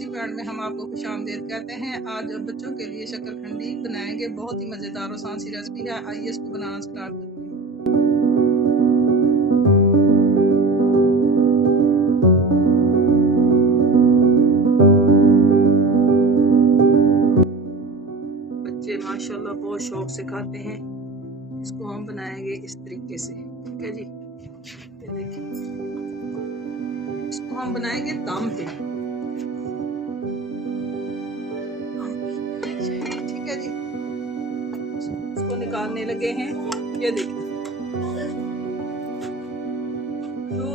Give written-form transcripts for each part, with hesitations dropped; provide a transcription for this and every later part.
देसी पॉइंट में हम आपको खुशामदीद कहते हैं। आज बच्चों के लिए शकरकंदी बनाएंगे, बहुत ही मज़ेदार और आसान सी रेसिपी है। आइए इसको बनाना स्टार्ट करते हैं। बच्चे माशाल्लाह बहुत शौक से खाते हैं। इसको हम बनाएंगे इस तरीके से, ठीक है जी। ये देखिए, इसको हम बनाएंगे दम पे, ठीक है जी। इसको निकालने लगे हैं, ये देखिए जो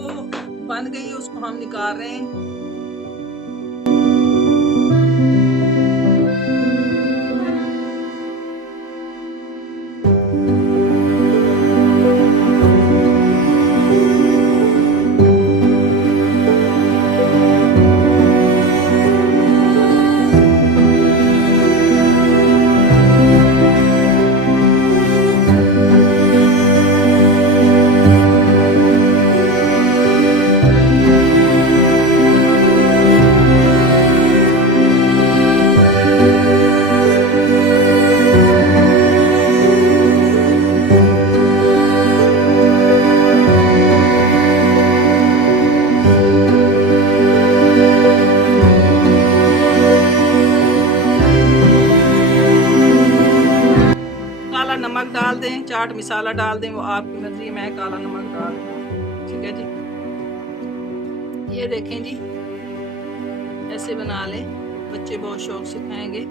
बन गई है उसको हम निकाल रहे हैं। नमक डाल दें, चाट मसाला डाल दें, वो आपकी मर्जी। मैं काला नमक डाल दूँ, ठीक है जी। ये देखें जी, ऐसे बना लें, बच्चे बहुत शौक से खाएंगे।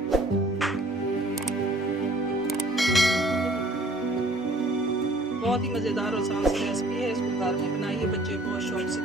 बहुत ही मज़ेदार और आसान सी रेसिपी है। इसको घर में बनाइए, बच्चे बहुत शौक से